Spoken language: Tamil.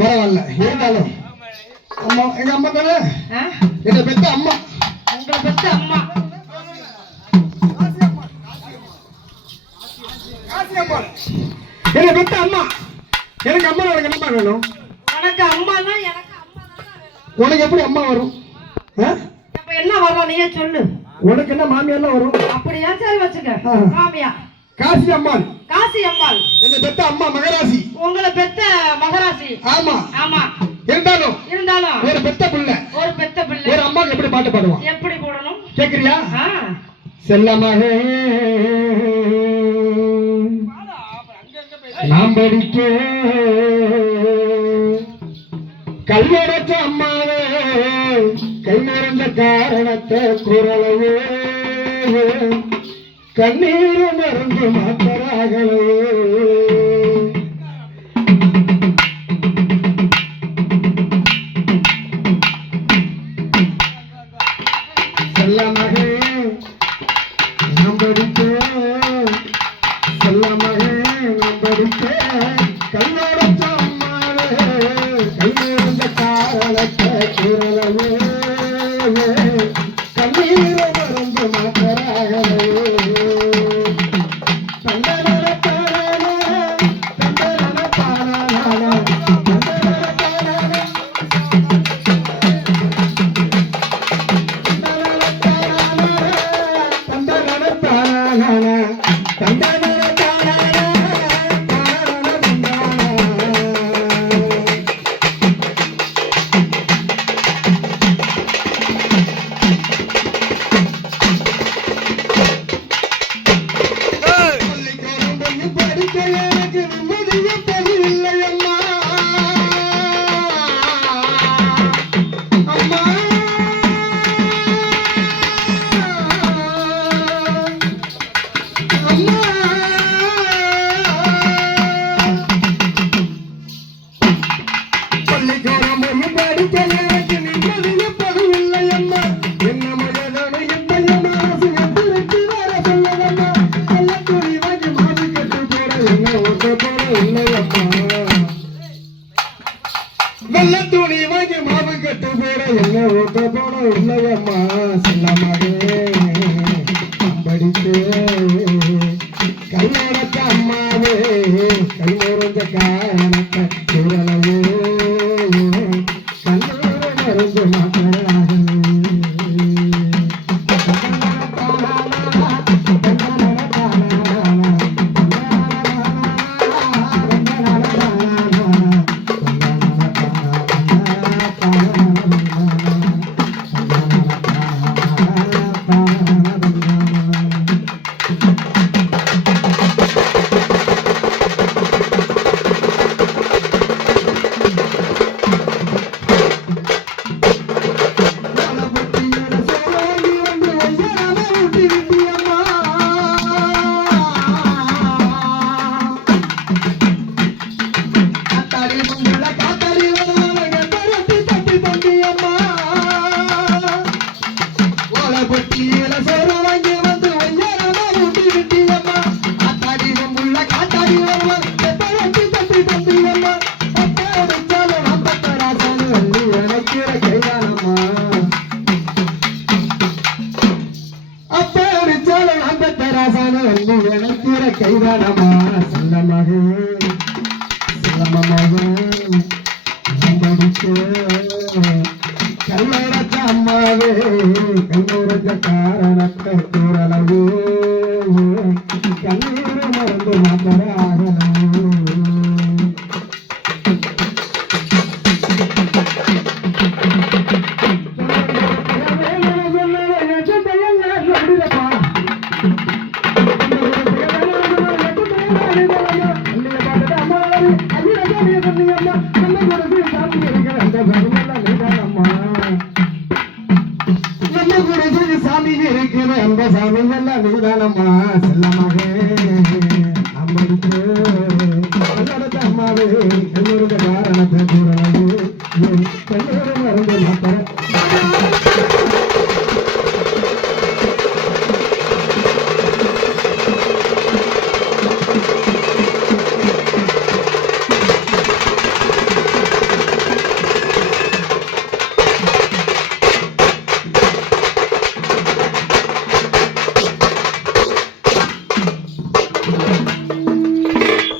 பரவாயில்ல இருந்தாலும் அம்மா எங்க அம்மா தானே? என்ன பெத்த அம்மா? உங்களை பெத்த அம்மா. என்ன பெத்த அம்மா? எனக்கு அம்மா உனக்கு என்னம்மா வேணும்? எனக்கு அம்மானா எனக்கு உனக்கு எப்படி அம்மா வரும்? அப்ப என்ன வரும்? நீயே சொல்லு. உனக்கு என்ன மாமியார்லாம் வரும்? அப்படியா? சரி வச்சுக்க. மாமியா காசி அம்மாள். காசி அம்மாள். என்ன பெத்த அம்மா மகராசி. உங்களை பெத்த மகராசி. ஆமா. ஆமா. இருந்தாலும் இருந்தாலும் ஒரு பெத்த புள்ள. ஒரு பெத்த பிள்ளை. ஒரு அம்மாக்கு எப்படி பாட்டு பாடுவான்? எப்படி போடணும்? கேக்குறியா. செல்லமாக. நாம் படிக்க கல்வரச்ச அம்மாவே கை நிறைந்த காரணத்தை குரலையே. கண்ணீர் மறந்து மாத்தராகலையே செல்ல நாம் படிக்க என்ன ஒன்று இல்லையம்மா செல்லமாகவே படித்து கல்லூரத்த அம்மாவே கை காரணத்தை எனக்கிற கைதானம்மா செல்லமாக செல்லமாக கல்லடத்த அம்மாவே. கல்லூரத்த காரணத்தை. எங்க சாமிகள் நீதானம்மா செல்ல மகே அம்மனுக்கு காரணத்தை